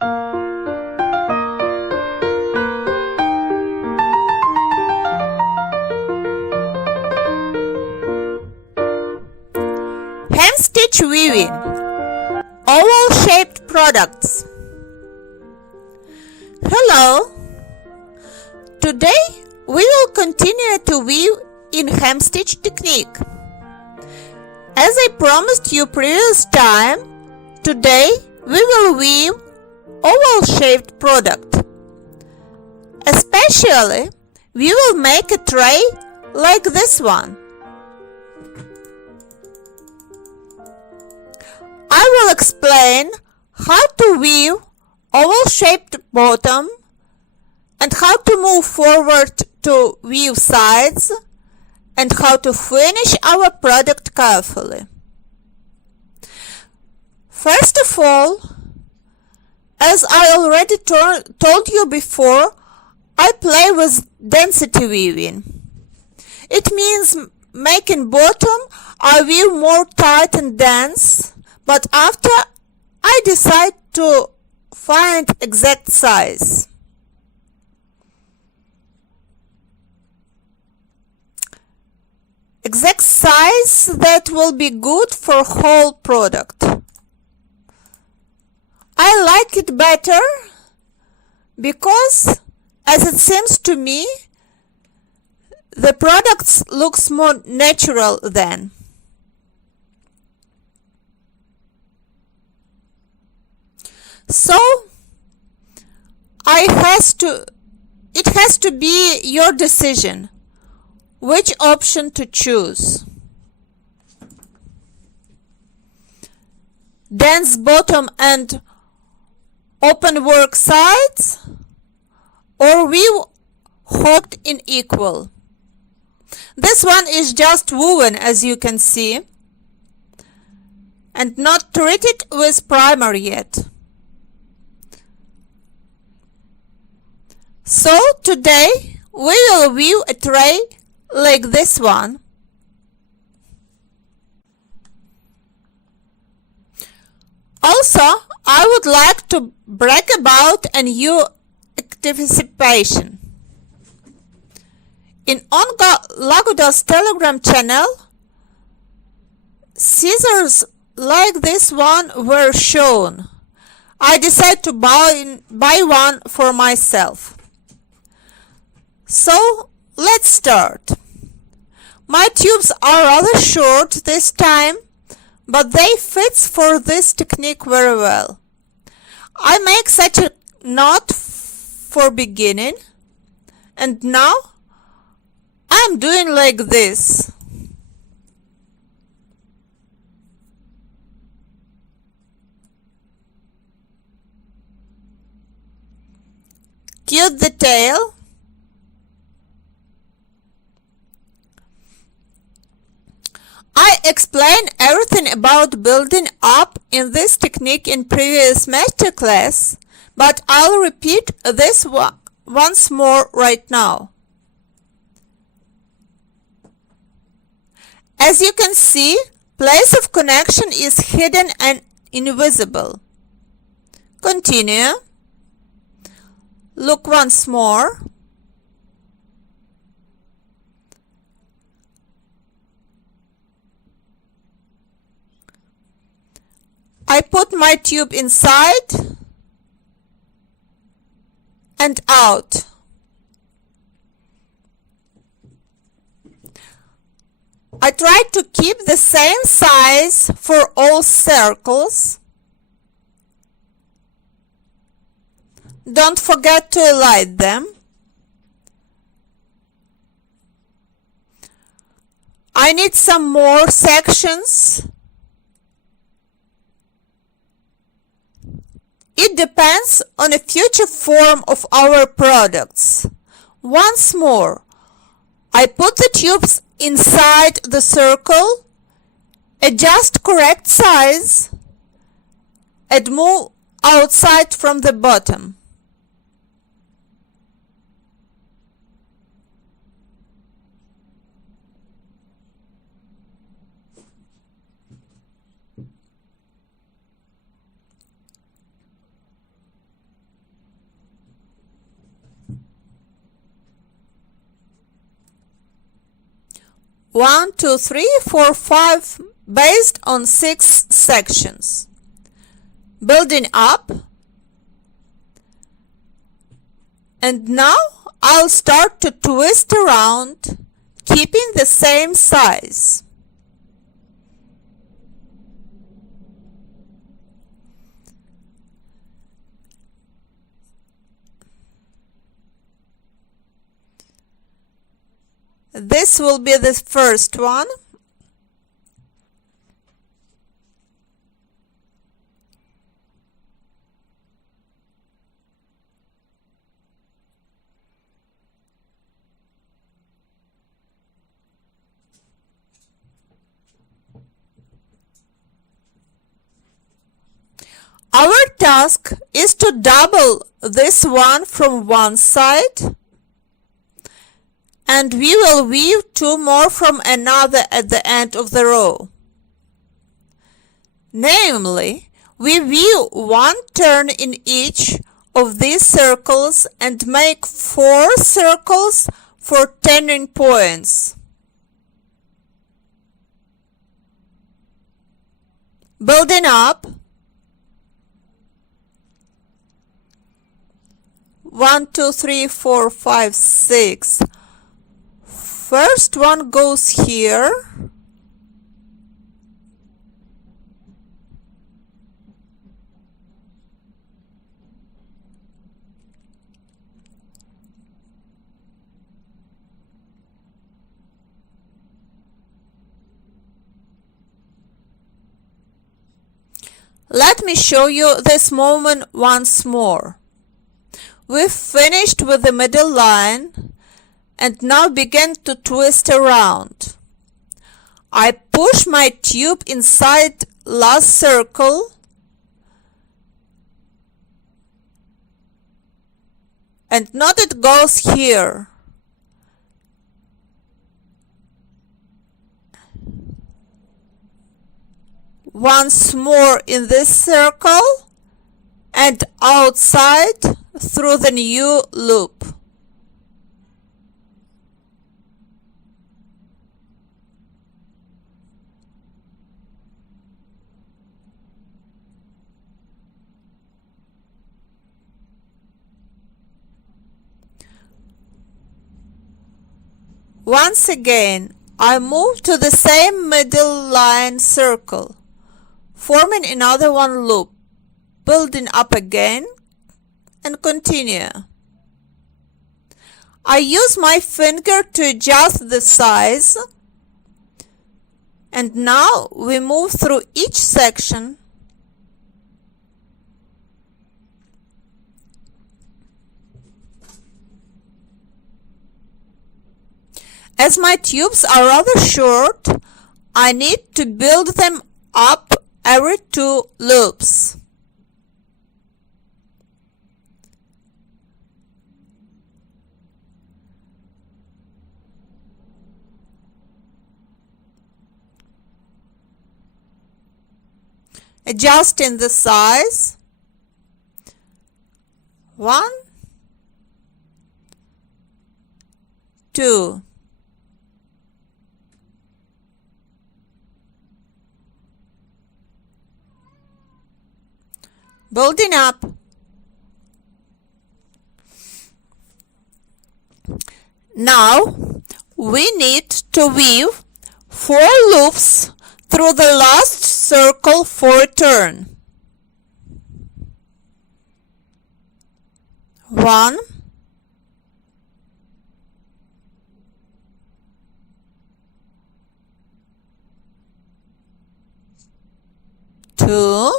Hemstitch weaving. Oval-shaped products. Hello! Today we will continue to weave in Hemstitch technique. As I promised you previous time, today we will weave oval-shaped product. Especially, we will make a tray like this one. I will explain how to weave oval-shaped bottom and how to move forward to weave sides and how to finish our product carefully. First of all, as I already told you before, I play with density weaving. It means making bottom I weave more tight and dense, but after I decide to find exact size. Exact size that will be good for whole product. I like it better because, as it seems to me, the product looks more natural then. So, it has to be your decision which option to choose. Dense bottom and open work sides, or weave hooked in equal. This one is just woven, as you can see, and not treated with primer yet. So today we will weave a tray like this one. Also, I would like to brag about a new activation. In Lagoda's Telegram channel, scissors like this one were shown. I decided to buy one for myself. So, let's start. My tubes are rather short this time, but they fit for this technique very well. I make such a knot for beginning, and now I'm doing like this. Cute detail. I explained everything about building up in this technique in previous masterclass, but I'll repeat this once more right now. As you can see, place of connection is hidden and invisible. Continue. Look once more. I put my tube inside and out. I try to keep the same size for all circles. Don't forget to align them. I need some more sections. It depends on the future form of our products. Once more, I put the tubes inside the circle, adjust correct size, and move outside from the bottom. 1, 2, 3, 4, 5 based on 6 sections. Building up. And now I'll start to twist around, keeping the same size. This will be the first one. Our task is to double this one from one side, and we will weave 2 more from another at the end of the row. Namely, we weave 1 turn in each of these circles and make 4 circles for turning points. Building up. 1, 2, 3, 4, 5, 6. First one goes here. Let me show you this moment once more. We've finished with the middle line and now begin to twist around. I push my tube inside last circle and knot it goes here. Once more in this circle and outside through the new loop. Once again, I move to the same middle line circle, forming another one loop, building up again, and continue. I use my finger to adjust the size, and now we move through each section. As my tubes are rather short, I need to build them up every 2 loops. Adjusting the size. 1, 2. Building up. Now we need to weave 4 loops through the last circle for a turn. 1, 2, 3.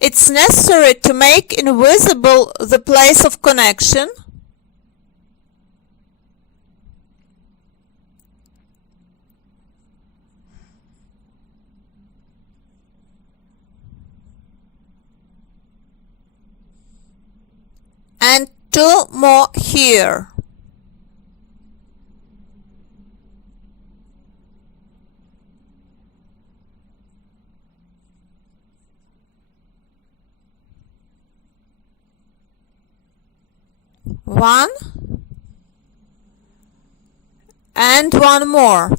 It's necessary to make invisible the place of connection. And 2 more here. 1 and one more.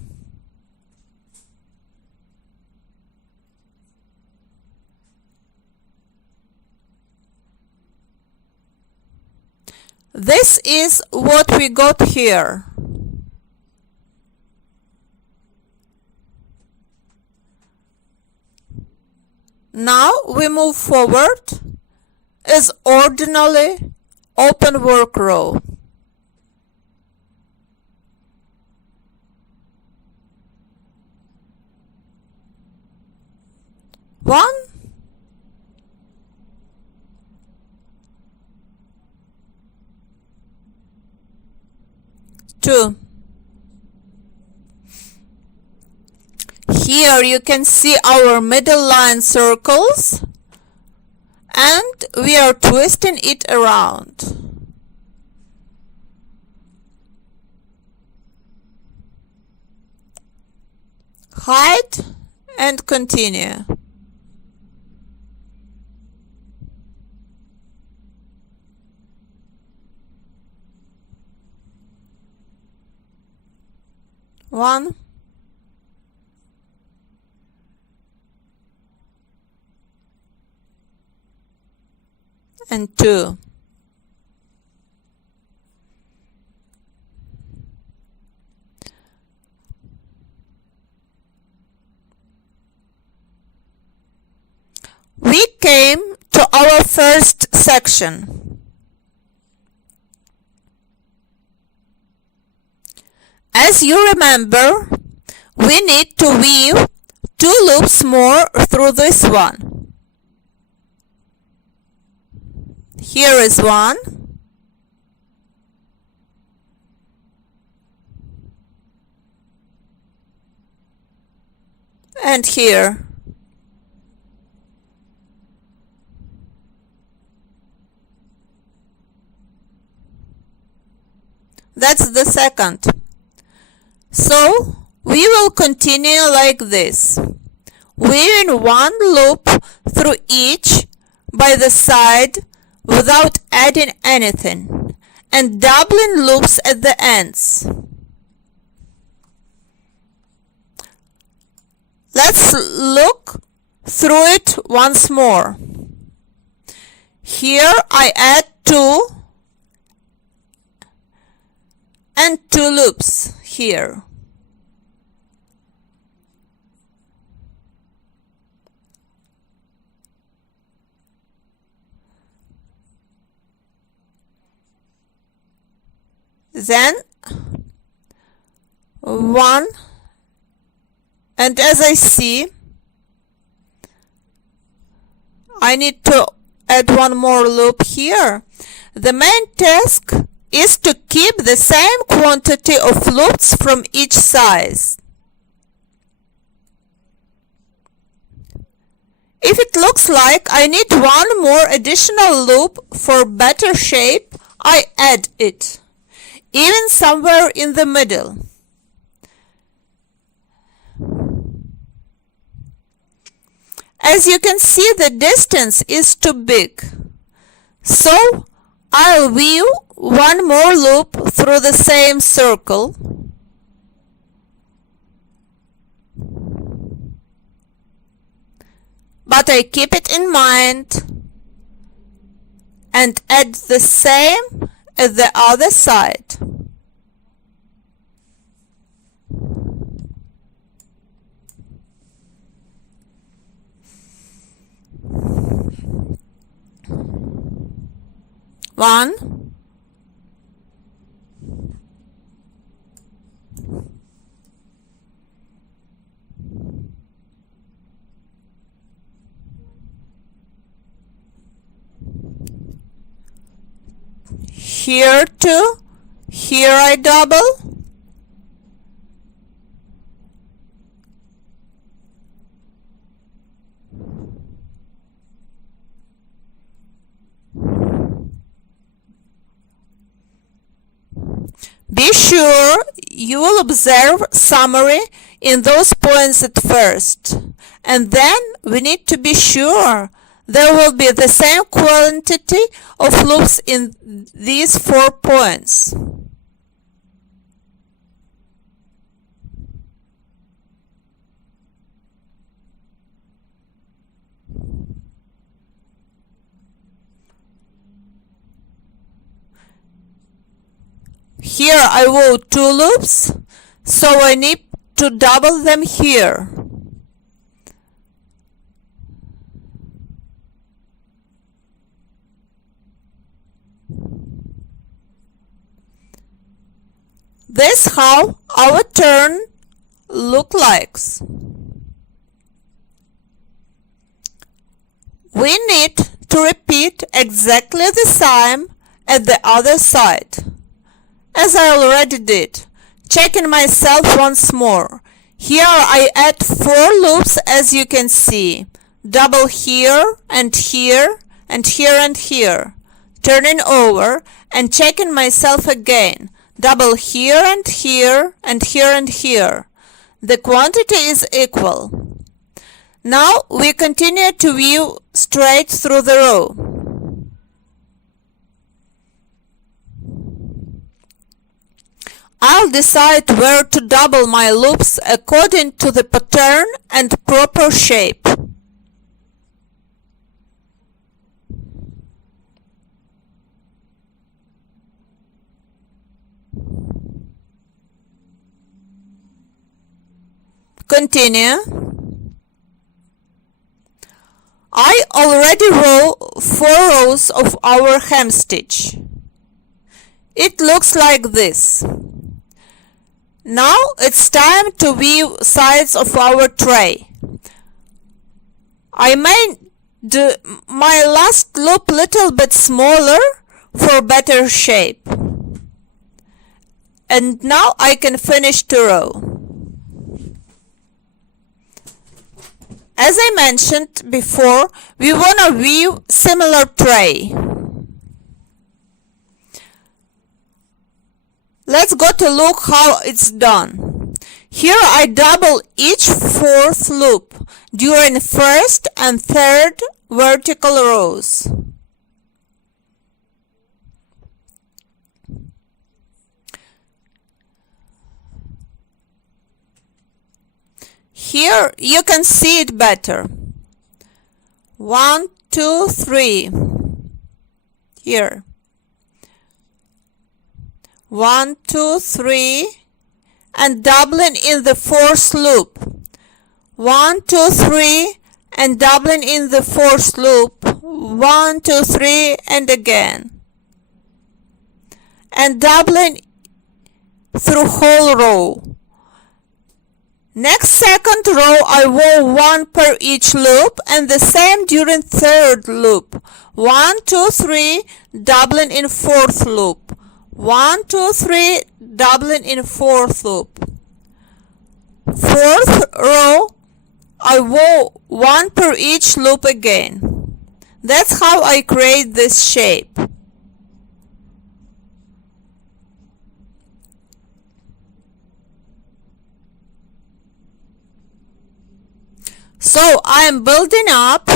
This is what we got here. Now we move forward as ordinary open work row. One, two. Here you can see our middle line circles, and we are twisting it around. Hide and continue. One, and two. We came to our first section. As you remember, we need to weave 2 loops more through this one. Here is one. And here. That's the second. So we will continue like this, weaving 1 loop through each by the side without adding anything, and doubling loops at the ends. Let's look through it once more. Here I add 2 and 2 loops here. Then 1, and as I see, I need to add 1 more loop here. The main task is to keep the same quantity of loops from each size. If it looks like I need 1 more additional loop for better shape, I add it, even somewhere in the middle. As you can see, the distance is too big, so I'll weave 1 more loop through the same circle. But I keep it in mind and add the same at the other side. One, here 2, here I double, be sure you will observe summary in those points at first, and then we need to be sure there will be the same quantity of loops in these 4 points. Here I wrote 2 loops, so I need to double them here. This is how our turn looks like. We need to repeat exactly the same at the other side, as I already did, checking myself once more. Here I add 4 loops, as you can see, double here and here and here and here, turning over and checking myself again, double here and here and here and here. The quantity is equal. Now we continue to weave straight through the row. I'll decide where to double my loops according to the pattern and proper shape. Continue. I already wrote 4 rows of our hemstitch. It looks like this. Now it's time to weave sides of our tray. I made my last loop little bit smaller for better shape. And now I can finish the row. As I mentioned before, we want to weave similar tray. Let's go to look how it's done. Here I double each 4th loop during 1st and 3rd vertical rows. Here you can see it better. 1, 2, 3. Here. 1, 2, 3, and doubling in the 4th loop. 1, 2, 3, and doubling in the 4th loop. 1, 2, 3, and again. And doubling through whole row. Next 2nd row I wove 1 per each loop, and the same during 3rd loop. 1, 2, 3, doubling in 4th loop. 1, 2, 3, doubling in 4th loop. 4th row I wove 1 per each loop again. That's how I create this shape. So I am building up.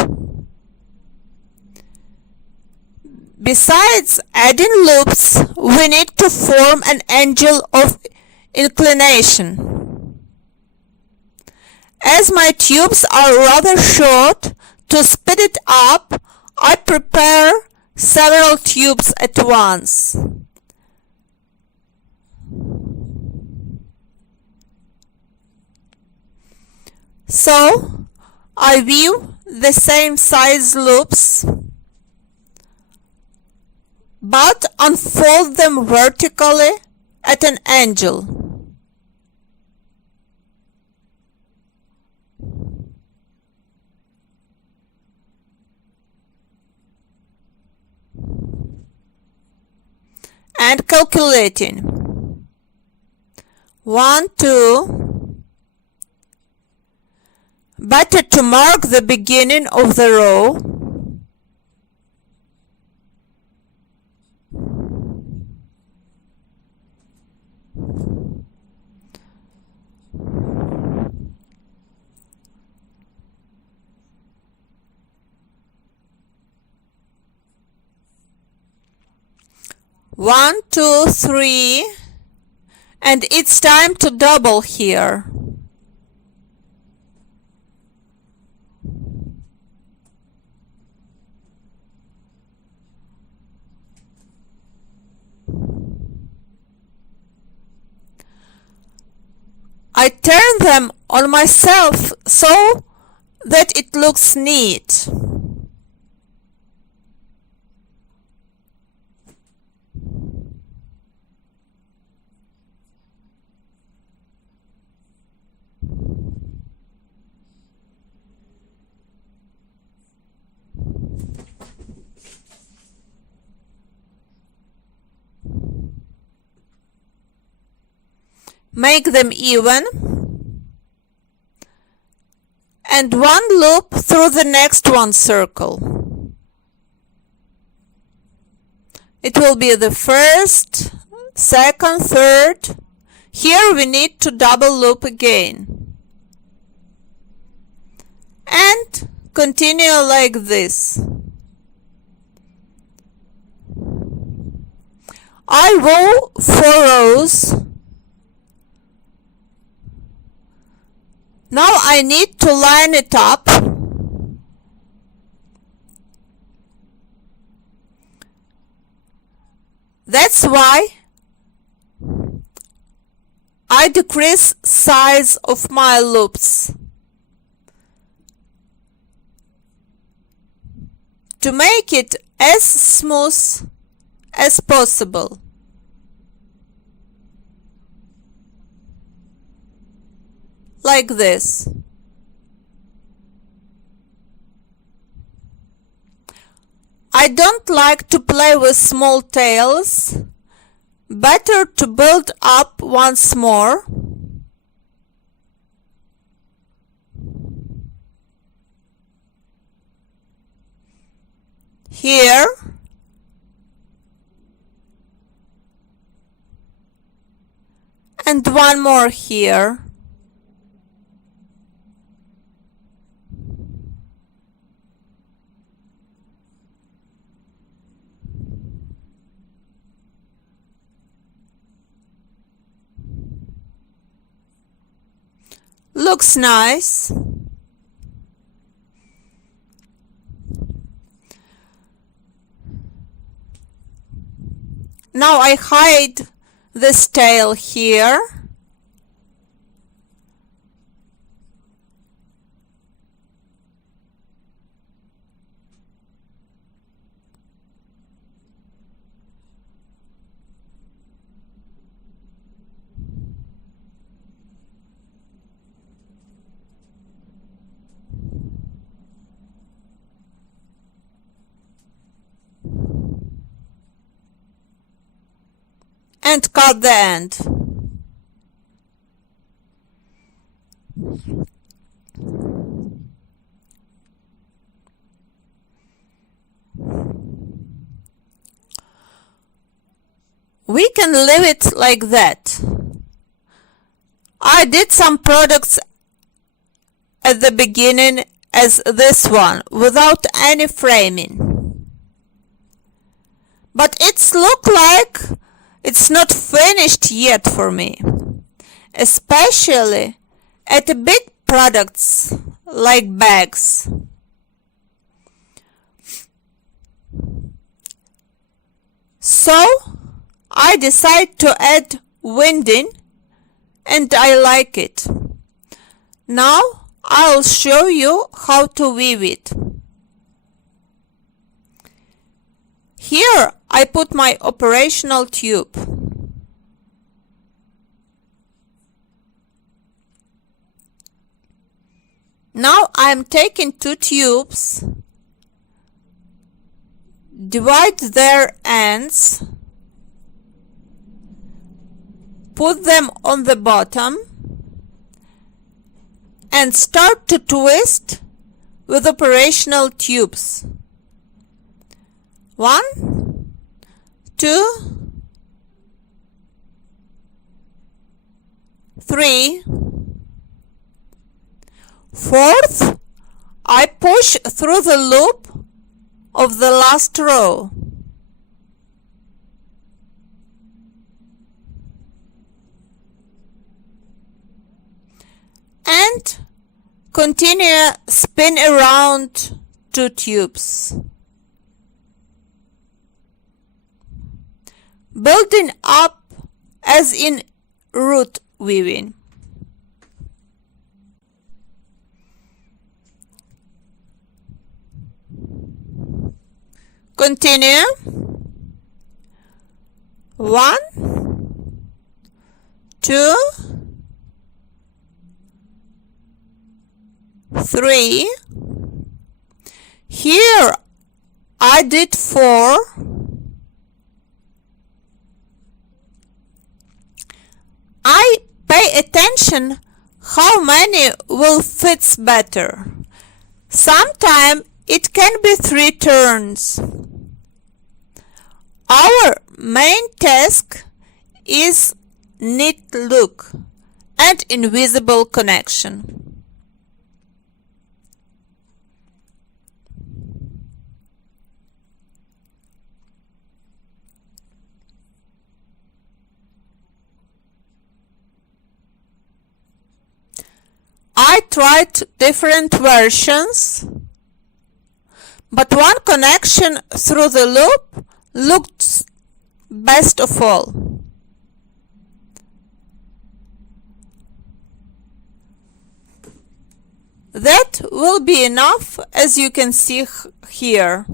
Besides adding loops, we need to form an angle of inclination. As my tubes are rather short, to speed it up, I prepare several tubes at once. So I weave the same size loops, but unfold them vertically at an angle. And calculating. 1, 2. Better to mark the beginning of the row. 1, 2, 3, and it's time to double here. I turn them on myself so that it looks neat. Make them even, and one loop through the next one circle. It will be the first, second, third. Here we need to double loop again. And continue like this. I wove 4 rows. Now I need to line it up. That's why I decrease size of my loops to make it as smooth as possible. Like this. I don't like to play with small tails. Better to build up once more. Here. And one more here. Looks nice. Now I hide this tail here. And cut the end. We can leave it like that. I did some products at the beginning as this one without any framing. But it's look like it's not finished yet for me, especially at the big products like bags. So I decide to add winding, and I like it. Now I'll show you how to weave it. Here I put my operational tube. Now I'm taking 2 tubes, divide their ends, put them on the bottom, and start to twist with operational tubes. 1, 2, 3. Fourth, I push through the loop of the last row. Continue spin around 2 tubes. Building up as in root weaving. Continue. 1, 2, 3. Here I did 4. I pay attention how many will fit better. Sometimes it can be 3 turns. Our main task is neat look and invisible connection. I tried different versions, but one connection through the loop looked best of all. That will be enough, as you can see here.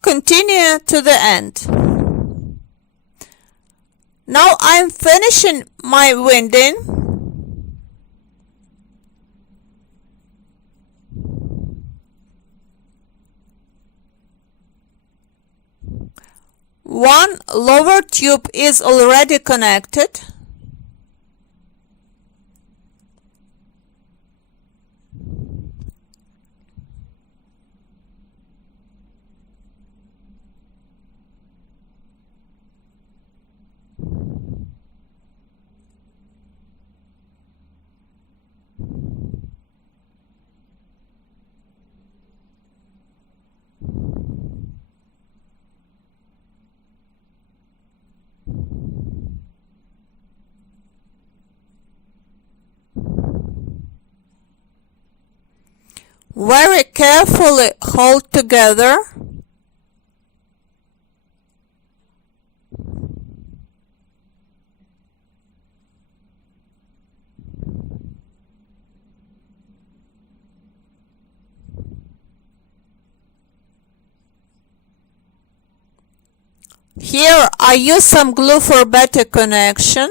Continue to the end. Now I'm finishing my winding. One lower tube is already connected. Very carefully hold together. Here I use some glue for better connection.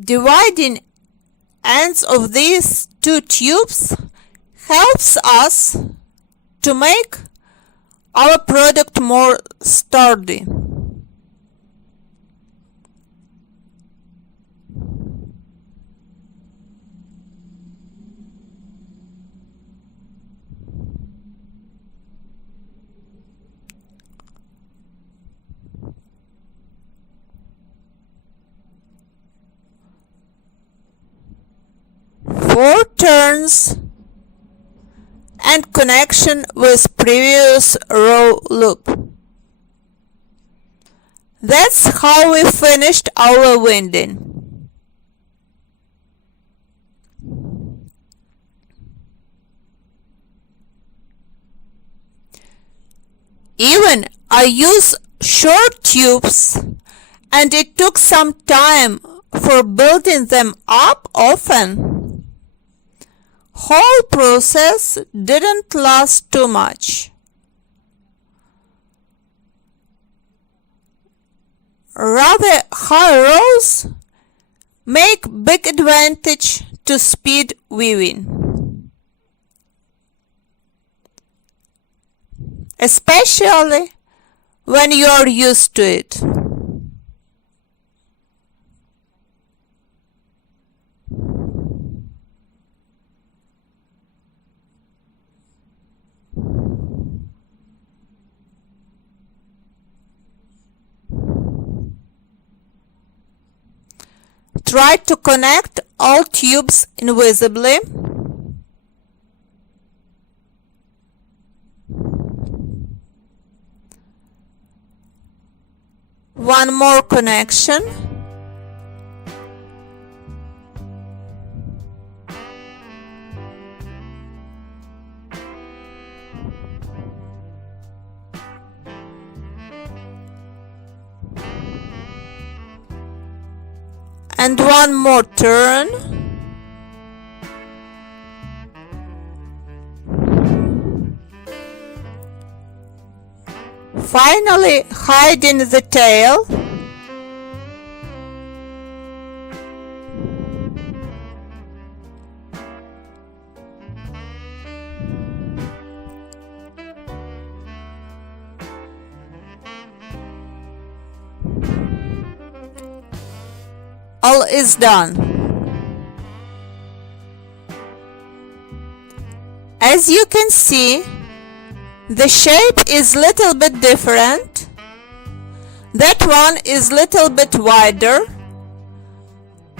Dividing ends of these 2 tubes helps us to make our product more sturdy. Four turns and connection with previous row loop. That's how we finished our winding. Even I use short tubes, and it took some time for building them up often. Whole process didn't last too much. Rather high rows make big advantage to speed weaving, especially when you are used to it. try to connect all tubes invisibly. One more connection. And one more turn. Finally, hiding the tail. All is done. As you can see, the shape is little bit different. That one is little bit wider,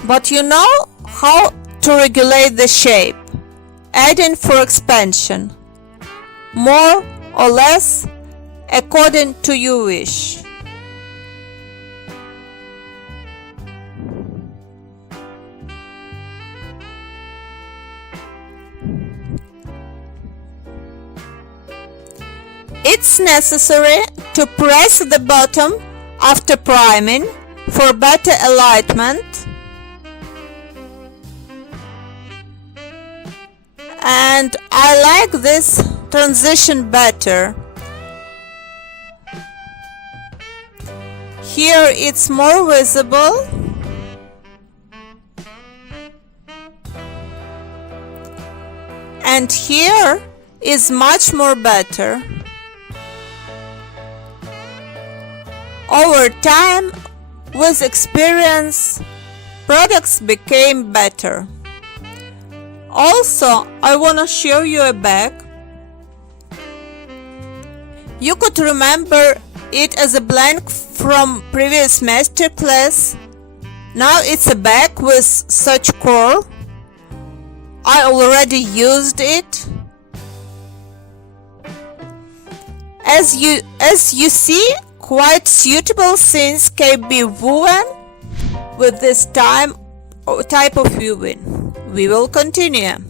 but you know how to regulate the shape, adding for expansion, more or less according to your wish. It's necessary to press the bottom after priming for better alignment, and I like this transition better. Here it's more visible, and here is much more better. Over time, with experience, products became better. Also, I want to show you a bag. You could remember it as a blank from previous masterclass. Now it's a bag with such core. I already used it. As you see, quite suitable since can be woven with this type of weaving. We will continue.